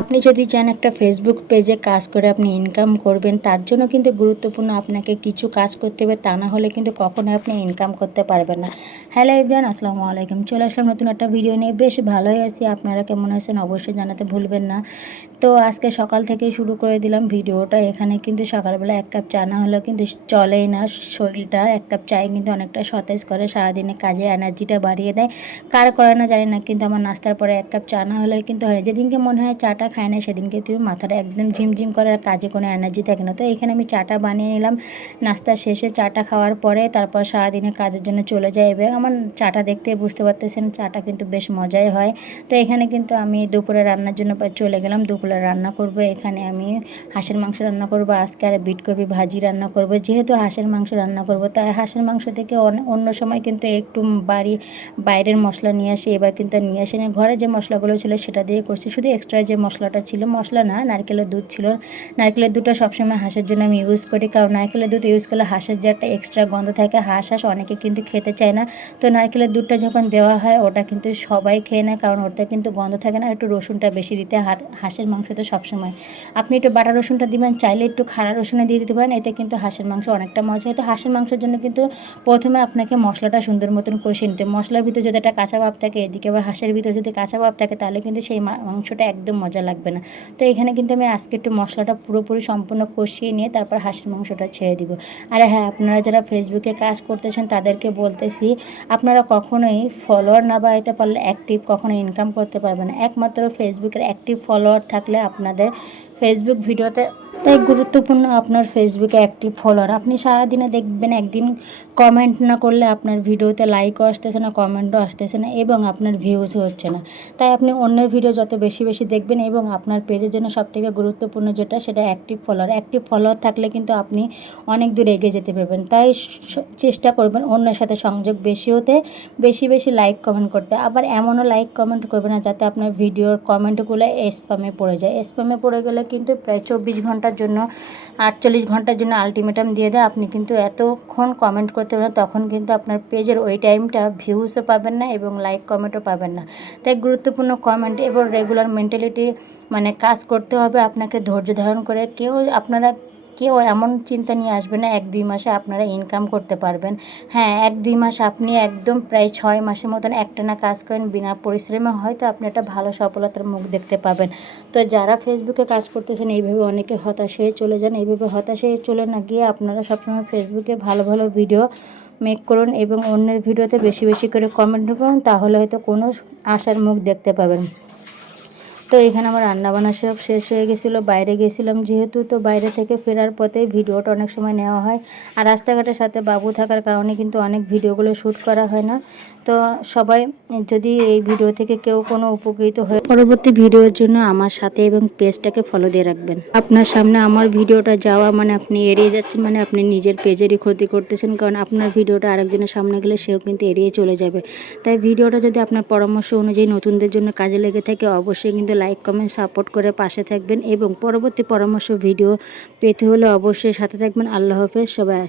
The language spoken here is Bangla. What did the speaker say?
আপনি যদি চান একটা ফেসবুক পেজে কাজ করে আপনি ইনকাম করবেন, তার জন্য কিন্তু গুরুত্বপূর্ণ আপনাকে কিছু কাজ করতে হবে, তা না হলে কিন্তু কখনোই আপনি ইনকাম করতে পারবেন না। হ্যালো ইব্রান আসসালামু আলাইকুম। চলে আসলাম নতুন একটা ভিডিও নিয়ে। বেশ ভালোই আছি। আপনারা কেমন আছেন অবশ্যই জানাতে ভুলবেন না। তো আজকে সকাল থেকে শুরু করে দিলাম ভিডিওটা। এখানে কিন্তু সকালবেলা এক কাপ চা না হলেও কিন্তু চলেই না। শরীরটা এক কাপ চায়ে কিন্তু অনেকটা সতেজ করে সারাদিনে কাজে এনার্জিটা বাড়িয়ে দেয়। কার করে না জানি না, কিন্তু আমার নাস্তার পরে এক কাপ চা না হলে কিন্তু হয় যেদিনকে মনে হয় চাটা খায় না সেদিনকে। তুই মাথাটা একদম ঝিমঝিম করে আর কাজে কোনো এনার্জি থাকে না। তো এখানে আমি চাটা বানিয়ে নিলাম। নাস্তা শেষে চাটা খাওয়ার পরে তারপর সারাদিনে কাজের জন্য চলে যায় এবার আমার চাটা দেখতে বুঝতে পারতেছেন, চাটা কিন্তু বেশ মজাই হয়। তো এখানে কিন্তু আমি দুপুরে রান্নার জন্য চলে গেলাম। দুপুরে রান্না করব। এখানে আমি হাঁসের মাংস রান্না করব। আজকে আর বিটকপি ভাজি রান্না করব। যেহেতু হাঁসের মাংস রান্না করব, তাই হাঁসের মাংস থেকে অন্য সময় কিন্তু একটু বাড়ি, বাইরের মশলা নিয়ে আসি। এবার কিন্তু নিয়ে আসি না। ঘরে যে মশলাগুলো ছিল সেটা দিয়ে করছি। শুধু এক্সট্রা যে মশলাটা ছিল মশলা না, নারকেলের দুধ ছিল। নারকেলের দুধটা সবসময় হাঁসের জন্য আমি ইউজ করি, কারণ নারকেলের দুধ ইউজ করলে হাঁসের যে একটা এক্সট্রা গন্ধ থাকে, হাঁস হাঁস অনেকে কিন্তু খেতে চায় না। তো নারকেলের দুধটা যখন দেওয়া হয়, ওটা কিন্তু সবাই খেয়ে নেয়, কারণ ওটা কিন্তু গন্ধ থাকে না একটু রসুনটা বেশি দিতে হাত হাঁসের মাংসতে সবসময়। আপনি একটু বাটা রসুনটা দিবেন, চাইলে একটু খাড়া রসুনে দিয়ে দিতে পারেন, এতে কিন্তু হাঁসের মাংস অনেকটা মজা হয়। তো হাঁসের মাংসের জন্য কিন্তু প্রথমে আপনাকে মশলাটা সুন্দর মতন কষিয়ে নিতে মশলার ভিতরে যদি একটা কাঁচা ভাব থাকে, এদিকে আবার হাঁসের ভিতরে যদি কাঁচা ভাব থাকে, তাহলে কিন্তু সেই মাংসটা একদম মজা লাগবে না। তো এখানে কিন্তু আমি আজকে একটু মশলাটা পুরোপুরি সম্পূর্ণ কষিয়ে নিয়ে তারপর হাঁসের মাংসটা ছেড়ে দিব। আর হ্যাঁ আপনারা যারা ফেসবুকে কাজ করতেছেন তাদেরকে বলতেছি, আপনারা কখনোই ফলোয়ার না বাড়াইতে পারলে অ্যাক্টিভ কখনো ইনকাম করতে পারবেন একমাত্র ফেসবুকের অ্যাক্টিভ ফলোয়ার থাকলে আপনাদের ফেসবুক ভিডিওতে তাই গুরুত্বপূর্ণ আপনার ফেসবুকে অ্যাক্টিভ ফলোয়ার আপনি সারাদিনে দেখবেন একদিন কমেন্ট না করলে আপনার ভিডিওতে লাইকও আসতেছে না কমেন্টও আসতেছে না এবং আপনার ভিউজও হচ্ছে না। তাই আপনি অন্যের ভিডিও যত বেশি বেশি দেখবেন এবং আপনার পেজের জন্য সবথেকে গুরুত্বপূর্ণ যেটা, সেটা অ্যাক্টিভ ফলোয়ার অ্যাক্টিভ ফলোয়ার থাকলে কিন্তু আপনি অনেক দূর এগিয়ে যেতে পারবেন। তাই চেষ্টা করবেন অন্যের সাথে সংযোগ বেশি হতে, বেশি বেশি লাইক কমেন্ট করতে। আবার এমনও লাইক কমেন্ট করবে না যাতে আপনার ভিডিওর কমেন্টগুলো স্প্যামে পড়ে যায়। স্প্যামে পড়ে গেলে কিন্তু প্রায় চব্বিশ ঘণ্টার জন্য, আটচল্লিশ ঘণ্টার জন্য আলটিমেটাম দিয়ে দেয়। আপনি কিন্তু এতক্ষণ কমেন্ট করতে পারেন, তখন কিন্তু আপনার পেজের ওই টাইমটা ভিউসও পাবেন না এবং লাইক কমেন্টও পাবেন না। তাই গুরুত্বপূর্ণ কমেন্ট এবং রেগুলার মেন্টালিটি মানে কাজ করতে হবে আপনাকে ধৈর্য ধারণ করে। কেউ আপনারা কেউ এমন চিন্তা নিয়ে আসবে না, এক দুই মাসে আপনারা ইনকাম করতে পারবেন। হ্যাঁ এক দুই মাস আপনি একদম প্রায় ছয় মাসের মতন একটানা কাজ করেন, বিনা পরিশ্রমে হয়তো আপনি একটা ভালো সফলতার মুখ দেখতে পাবেন। তো যারা ফেসবুকে কাজ করতেছেন, এইভাবে অনেকে হতাশ হয়ে চলে যান। এইভাবে হতাশ হয়ে চলে না গিয়ে আপনারা সবসময় ফেসবুকে ভালো ভালো ভিডিও মেক করুন এবং অন্যের ভিডিওতে বেশি বেশি করে কমেন্ট করুন, তাহলে হয়তো কোনো আশার মুখ দেখতে পাবেন। তো এখানে আমার রান্নাবান্না সব শেষ হয়ে গেছিল, বাইরে গেছিলাম। যেহেতু তো বাইরে থেকে ফেরার পথে ভিডিওটা অনেক সময় নেওয়া হয়, আর রাস্তাঘাটের সাথে বাবু থাকার কারণে কিন্তু অনেক ভিডিওগুলো শ্যুট করা হয় না। তো সবাই যদি এই ভিডিও থেকে কেউ কোনো উপকৃত হয়, পরবর্তী ভিডিওর জন্য আমার সাথে এবং পেজটাকে ফলো দিয়ে রাখবেন। আপনার সামনে আমার ভিডিওটা যাওয়া মানে আপনি এড়িয়ে যাচ্ছেন মানে আপনি নিজের পেজেরই ক্ষতি করতেছেন, কারণ আপনার ভিডিওটা আরেকজনের সামনে গেলে সেও কিন্তু এড়িয়ে চলে যাবে। তাই ভিডিওটা যদি আপনার পরামর্শ অনুযায়ী নতুনদের জন্য কাজে লেগে থাকে, অবশ্যই কিন্তু লাইক, কমেন্ট, সাপোর্ট করে পাশে থাকবেন এবং পরবর্তী পরামর্শ, ভিডিও পেতে হলে অবশ্যই সাথে থাকবেন। আল্লাহ হাফেজ, সবাই